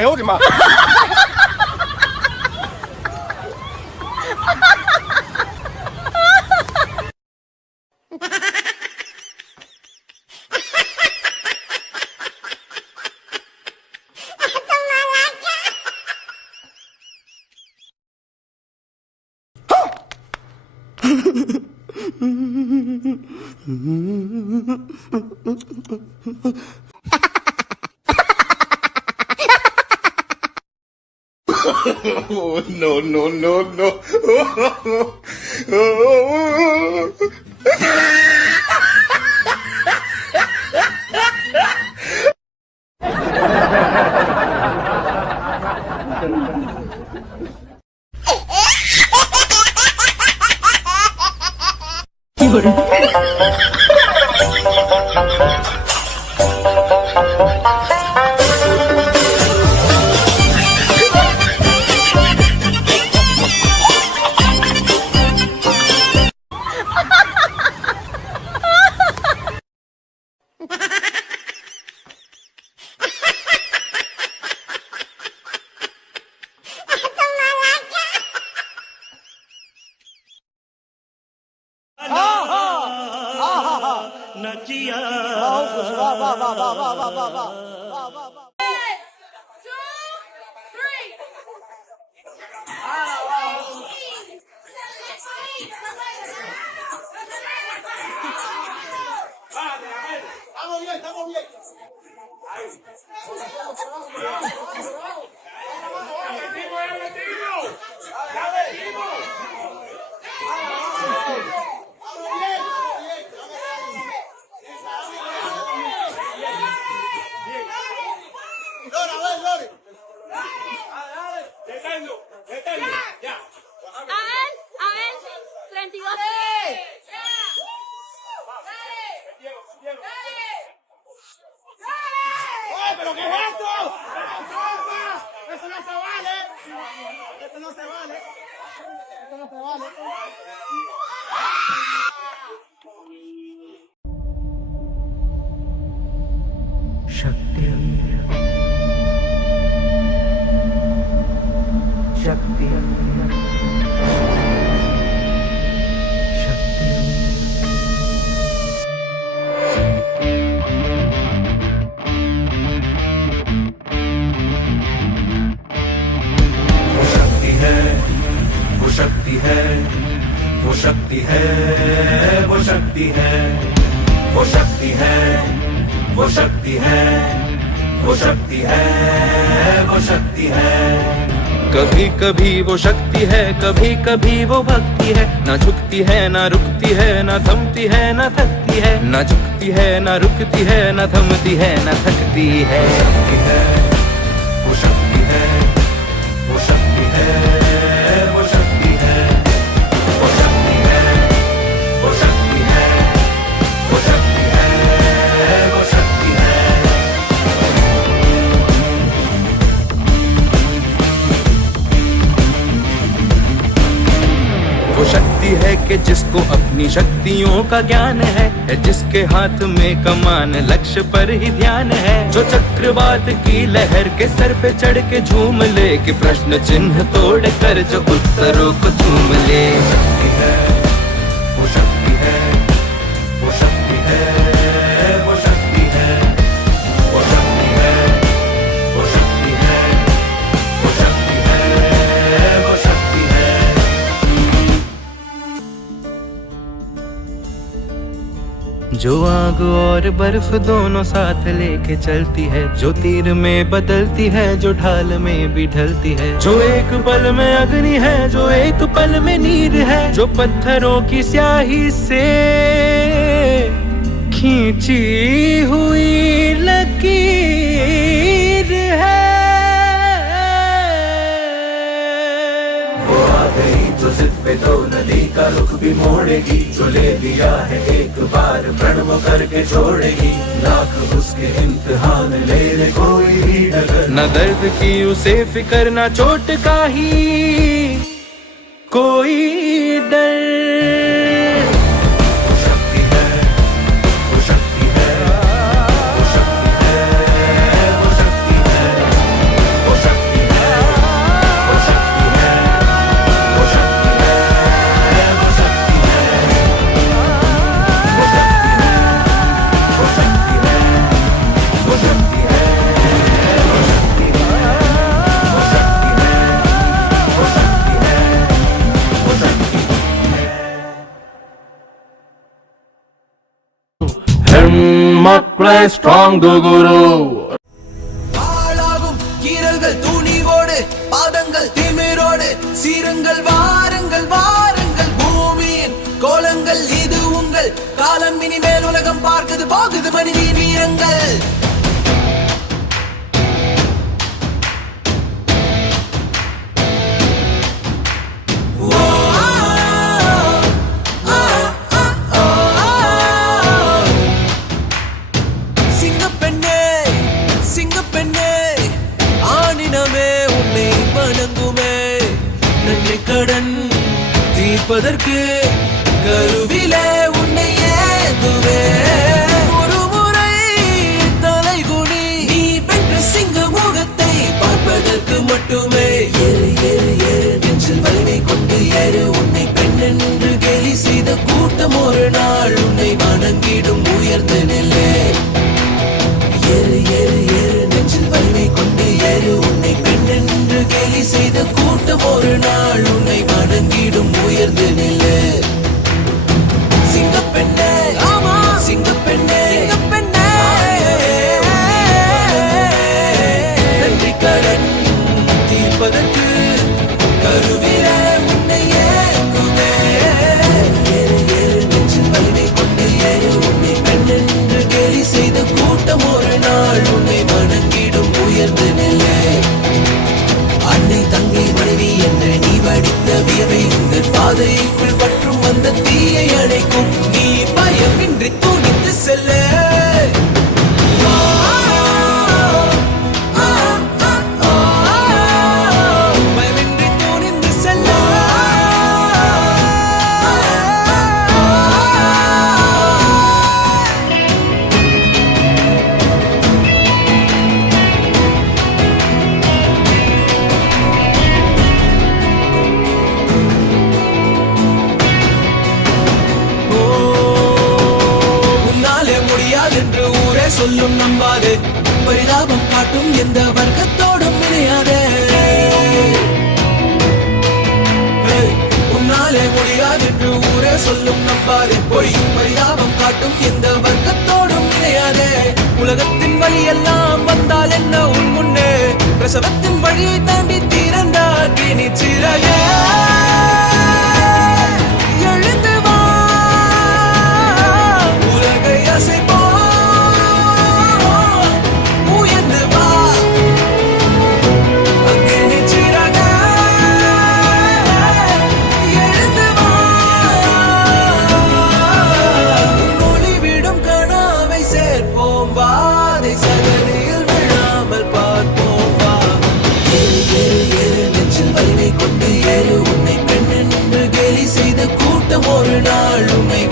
哎呦我的妈！No no no no！ 有人。नचिया वाह वाह वाह वाह वाह वाह वाह वाह वाह वाह। Estamos bien, estamos bien. Ya. Aén, 32. ¡Oye, pero qué es esto! ¡Eso no se vale! ¡Esto no se vale! ¡Esto no se vale! शक्ति शक्ति शक्ति वो शक्ति है वो शक्ति है वो शक्ति है वो शक्ति है वो शक्ति है वो शक्ति है वो शक्ति है वो शक्ति है कभी कभी वो शक्ति है कभी कभी वो भक्ति है ना झुकती है ना रुकती है ना थमती है ना थकती है ना झुकती है ना रुकती है ना थमती है ना थकती है वो शक्ति है वो शक्ति है वो शक्ति है वो शक्ति है वो शक्ति है वो शक्ति है वो शक्ति है वो शक्ति है कि जिसको अपनी शक्तियों का ज्ञान है जिसके हाथ में कमान लक्ष्य पर ही ध्यान है जो चक्रवात की लहर के सर पे चढ़ के झूम ले कि प्रश्न चिन्ह तोड़ कर जो उत्तरों को चूम ले शक्ति है वो शक्ति है वो शक्ति है वो शक्ति है वो शक्ति है वो शक्ति है वो शक्ति है वो शक्ति है जो आग और बर्फ दोनों साथ लेके चलती है जो तीर में बदलती है जो ढाल में भी ढलती है जो एक पल में अग्नि है जो एक पल में नीर है जो पत्थरों की स्याही से खींची हुई लकीर है वो आ गई जो जिद पे तो नदी का रुख भी मोड़ेगी जो ले लिया है एक बार प्रण वो करके छोड़ेगी लाख उसके इम्तिहान ले ले कोई भी डगर न दर्द की उसे फिकर न चोट का ही कोई डर वो शक्ति है वो शक्ति है वो शक्ति है वो शक्ति है वो மக்களே ஸ்ட்ராங் குரு. பாழாகும் கீரல்கள் துணிவோடு, பாதங்கள் திமிரோடு, சீருங்கள் வாருங்கள் வாருங்கள், பூமியின் கோலங்கள் இது உங்கள் காலம். இனிமேல் உலகம் பார்க்குது போகுது மனித வீரங்கள். சிங்கப்பெண்ணே சிங்கப்பெண்ணே, ஆணினமே உன்னை வணங்குமே, நன்றி கடன் தீர்ப்பதற்கு கருவிலே உன்னை ஏந்துவே. ஒரு முறை தலைகுனி நீ வென்ற சிங்க முகத்தை பார்ப்பதற்கு மட்டுமே. ஏறு ஏறு ஏறு நெஞ்சில் வலிமை கொண்டு ஏறு, உன்னை பெண் என்று கேலி செய்த கூட்டம் ஒரு நாள் உன்னை வணங்கிடும் உயர்ந்த நிலை. ஏறு ஏறு ஏறு நெஞ்சில் வலிமை கொண்டு ஏறு, உன்னை பெண் என்று கேலி செய்த கூட்டம் ஒரு நாள் உன்னை வணங்கிடும் உயர்ந்து நில்லு. சிங்கப்பெண்ணே ஆமா சிங்கப்பெண்ணே சிங்கப்பெண்ணே, நன்றி கடன் தீர்ப்பதற்கு கருவிலே உன்னை ஏங்குமே. ஏறு ஏறு நெஞ்சில் வலிமை கொண்டு ஏறு, உன்னை பெண் என்று கேலி செய்த கூட்டம் ஒரு நாள் உன்னை வணங்கிடும் உயர்ந்து நிலை. அன்னை தங்கை மனைவி என்று நீ வடித்த வியவை உங்கள் பாதைக்குள் பற்றும் அந்த தீயை அணைக்கும். நீ பயமின்றி துணிந்து செல்ல. பயமின்றி துணிந்து செல்ல. உன்னாலே முடியாதென்று ஊரே சொல்லும் நம்பாதே, பரிதாபம் காட்டும் எந்த வர்க்கத்தோடும் இணையாதே. உன்னாலே முடியாதென்று ஊரே சொல்லும் நம்பாதே, பொய் பரிதாபம் காட்டும் எந்த வர்க்கத்தோடும் இணையாதே. உலகத்தின் வழியெல்லாம் வந்தால் என்ன உன் முன்னே, பிரசவத்தின் வழியை தாண்டி திறந்தாக்கி நிச்சிறையே. எழுந்து வா உலகை அசைப்போம், உயர்ந்து வா அங்கே நிச்சிறக. எழுந்து வா ஒளிவிடும் கனாவை சேர்ப்போம், வாதை சகதியில் விழாமல் பார்ப்போம் வா. ஏறு ஏறு ஏறு நெஞ்சில் வலிமை கொண்டு ஏறு, உன்னை பெண் என்று கேலி செய்த கூட்டம் ஒரு நாள் உன்னை